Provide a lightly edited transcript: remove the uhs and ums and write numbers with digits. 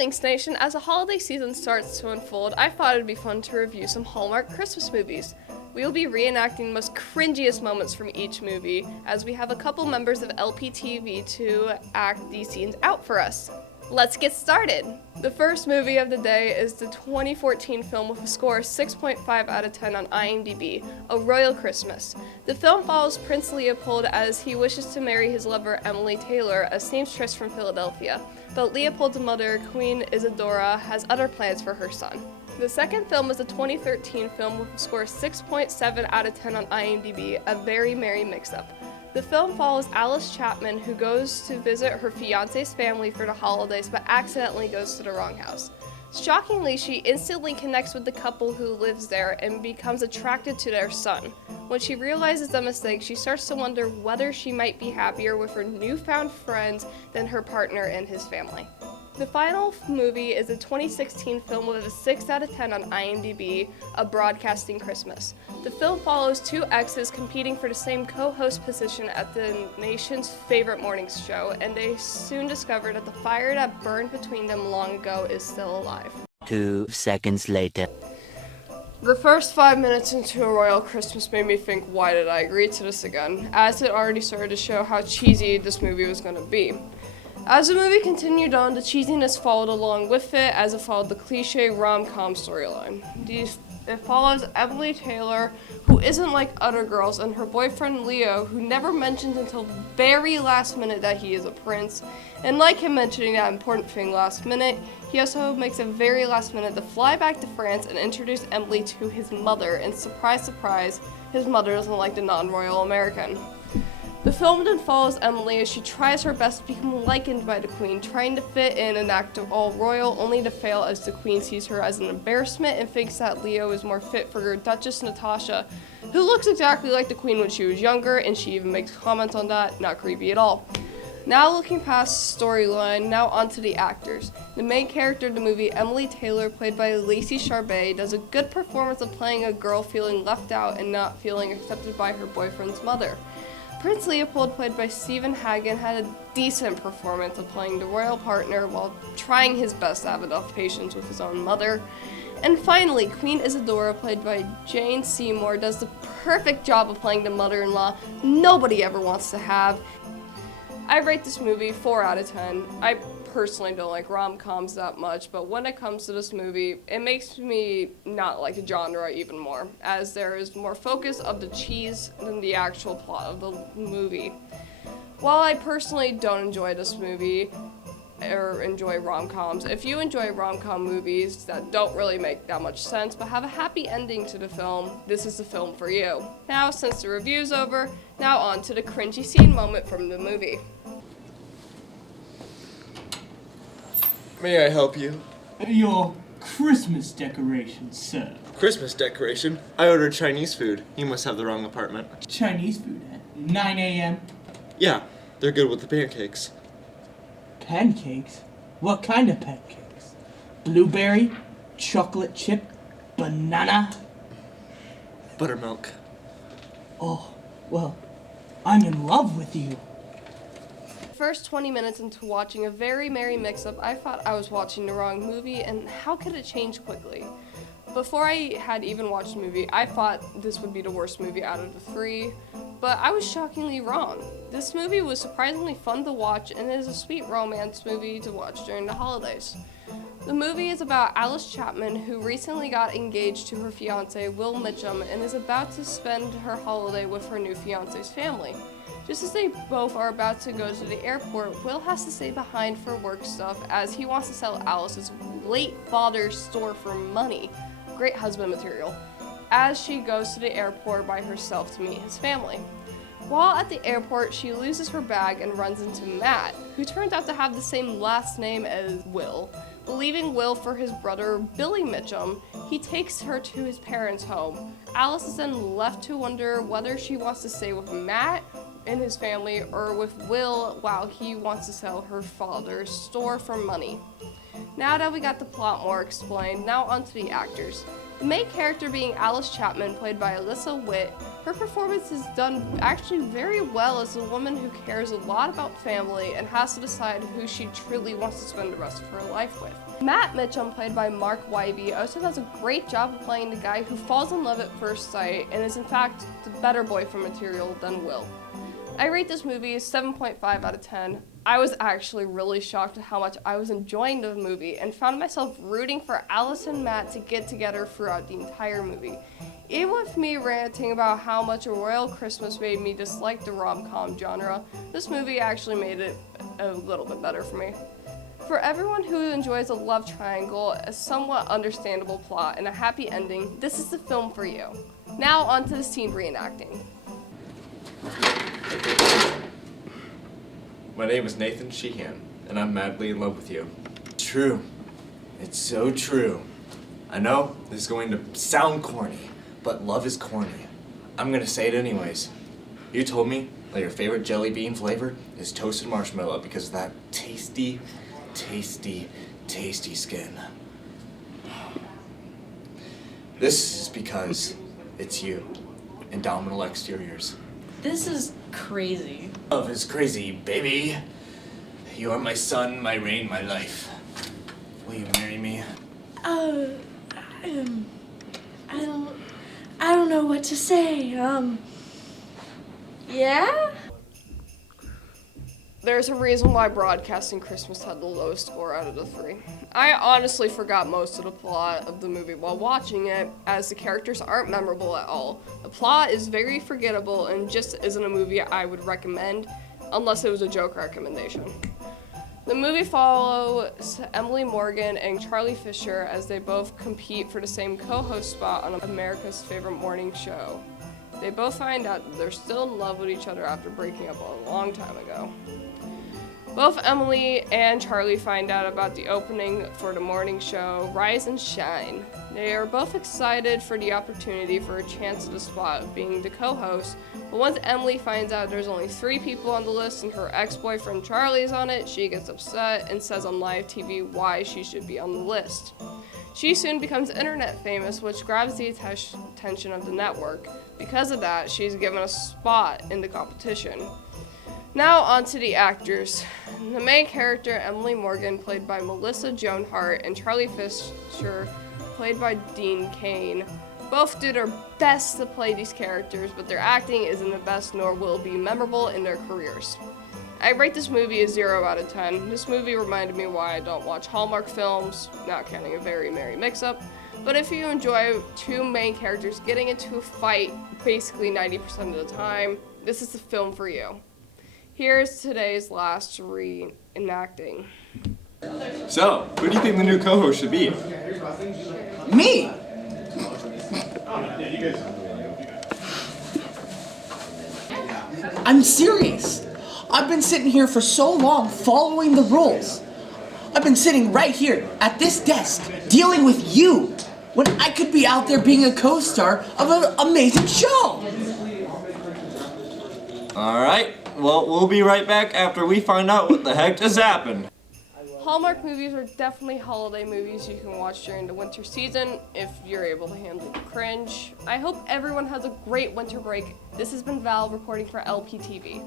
Greetings, Nation. As the holiday season starts to unfold, I thought it'd be fun to review some Hallmark Christmas movies. We will be reenacting the most cringiest moments from each movie, as we have a couple members of LPTV to act these scenes out for us. Let's get started! The first movie of the day is the 2014 film with a score of 6.5 out of 10 on IMDb, A Royal Christmas. The film follows Prince Leopold as he wishes to marry his lover Emily Taylor, a seamstress from Philadelphia, but Leopold's mother, Queen Isadora, has other plans for her son. The second film is a 2013 film with a score of 6.7 out of 10 on IMDb, A Very Merry Mix-Up. The film follows Alice Chapman, who goes to visit her fiancé's family for the holidays but accidentally goes to the wrong house. Shockingly, she instantly connects with the couple who lives there and becomes attracted to their son. When she realizes the mistake, she starts to wonder whether she might be happier with her newfound friends than her partner and his family. The final movie is a 2016 film with a 6 out of 10 on IMDb, A Broadcasting Christmas. The film follows two exes competing for the same co-host position at the nation's favorite morning show, and they soon discover that the fire that burned between them long ago is still alive. 2 seconds later. The first 5 minutes into A Royal Christmas made me think, why did I agree to this again, as it already started to show how cheesy this movie was going to be. As the movie continued on, the cheesiness followed along with it, as it followed the cliche rom-com storyline. It follows Emily Taylor, who isn't like other girls, and her boyfriend Leo, who never mentions until very last minute that he is a prince. And like him mentioning that important thing last minute, he also makes a very last minute to fly back to France and introduce Emily to his mother, and surprise, surprise, his mother doesn't like the non-royal American. The film then follows Emily as she tries her best to become likened by the Queen, trying to fit in and act all royal, only to fail as the Queen sees her as an embarrassment and thinks that Leo is more fit for her Duchess Natasha, who looks exactly like the Queen when she was younger, and she even makes comments on that, not creepy at all. Now looking past the storyline, now onto the actors. The main character of the movie, Emily Taylor, played by Lacey Charbet, does a good performance of playing a girl feeling left out and not feeling accepted by her boyfriend's mother. Prince Leopold, played by Stephen Hagen, had a decent performance of playing the royal partner while trying his best to have enough patience with his own mother. And finally, Queen Isadora, played by Jane Seymour, does the perfect job of playing the mother-in-law nobody ever wants to have. I rate this movie 4 out of 10. I personally don't like rom-coms that much, but when it comes to this movie, it makes me not like the genre even more, as there is more focus of the cheese than the actual plot of the movie. While I personally don't enjoy this movie, or enjoy rom-coms, if you enjoy rom-com movies that don't really make that much sense but have a happy ending to the film, this is the film for you. Now, since the review's over, now on to the cringy scene moment from the movie. May I help you? Your Christmas decorations, sir. Christmas decoration? I ordered Chinese food. You must have the wrong apartment. Chinese food at 9 a.m. Yeah, they're good with the pancakes. Pancakes? What kind of pancakes? Blueberry? Chocolate chip? Banana? Buttermilk. Oh, well, I'm in love with you. First 20 minutes into watching A Very Merry Mix-Up, I thought I was watching the wrong movie, and how could it change quickly? Before I had even watched the movie, I thought this would be the worst movie out of the 3, but I was shockingly wrong. This movie was surprisingly fun to watch, and it is a sweet romance movie to watch during the holidays. The movie is about Alice Chapman, who recently got engaged to her fiancé, Will Mitchum, and is about to spend her holiday with her new fiancé's family. Just as they both are about to go to the airport, Will has to stay behind for work stuff as he wants to sell Alice's late father's store for money. Great husband material. As she goes to the airport by herself to meet his family. While at the airport, she loses her bag and runs into Matt, who turns out to have the same last name as Will. Believing Will for his brother, Billy Mitchum, he takes her to his parents' home. Alice is then left to wonder whether she wants to stay with Matt and his family or with Will while he wants to sell her father's store for money. Now that we got the plot more explained, now onto the actors. The main character being Alice Chapman, played by Alyssa Witt, Her performance is done actually very well as a woman who cares a lot about family and has to decide who she truly wants to spend the rest of her life with. Matt Mitchum, played by Mark Wybe, also does a great job of playing the guy who falls in love at first sight and is in fact the better boyfriend material than Will. I rate this movie 7.5 out of 10. I was actually really shocked at how much I was enjoying the movie and found myself rooting for Alice and Matt to get together throughout the entire movie. Even with me ranting about how much A Royal Christmas made me dislike the rom-com genre, this movie actually made it a little bit better for me. For everyone who enjoys a love triangle, a somewhat understandable plot, and a happy ending, this is the film for you. Now on to the scene reenacting. My name is Nathan Sheehan, and I'm madly in love with you. True. It's so true. I know this is going to sound corny, but love is corny. I'm gonna say it anyways. You told me that your favorite jelly bean flavor is toasted marshmallow because of that tasty, tasty, tasty skin. This is because it's you, Indomitable Exteriors. This is crazy. Love is crazy, baby. You are my sun, my rain, my life. Will you marry me? I don't know what to say. Yeah? There's a reason why Broadcasting Christmas had the lowest score out of the 3. I honestly forgot most of the plot of the movie while watching it, as the characters aren't memorable at all. The plot is very forgettable and just isn't a movie I would recommend, unless it was a joke recommendation. The movie follows Emily Morgan and Charlie Fisher as they both compete for the same co-host spot on America's Favorite Morning Show. They both find out that they're still in love with each other after breaking up a long time ago. Both Emily and Charlie find out about the opening for the morning show, Rise and Shine. They are both excited for the opportunity for a chance at the spot of being the co-host, but once Emily finds out there's only 3 people on the list and her ex-boyfriend Charlie is on it, she gets upset and says on live TV why she should be on the list. She soon becomes internet famous, which grabs the attention of the network. Because of that, she's given a spot in the competition. Now on to the actors. The main character, Emily Morgan, played by Melissa Joan Hart, and Charlie Fisher, played by Dean Cain, both do their best to play these characters, but their acting isn't the best nor will be memorable in their careers. I rate this movie a 0 out of 10. This movie reminded me why I don't watch Hallmark films, not counting A Very Merry Mix-Up. But if you enjoy 2 main characters getting into a fight basically 90% of the time, this is the film for you. Here's today's last reenacting. So, who do you think the new co-host should be? Me! I'm serious. I've been sitting here for so long following the rules. I've been sitting right here at this desk dealing with you when I could be out there being a co-star of an amazing show. Alright, well, we'll be right back after we find out what the heck just happened. Hallmark movies are definitely holiday movies you can watch during the winter season if you're able to handle the cringe. I hope everyone has a great winter break. This has been Val reporting for LPTV.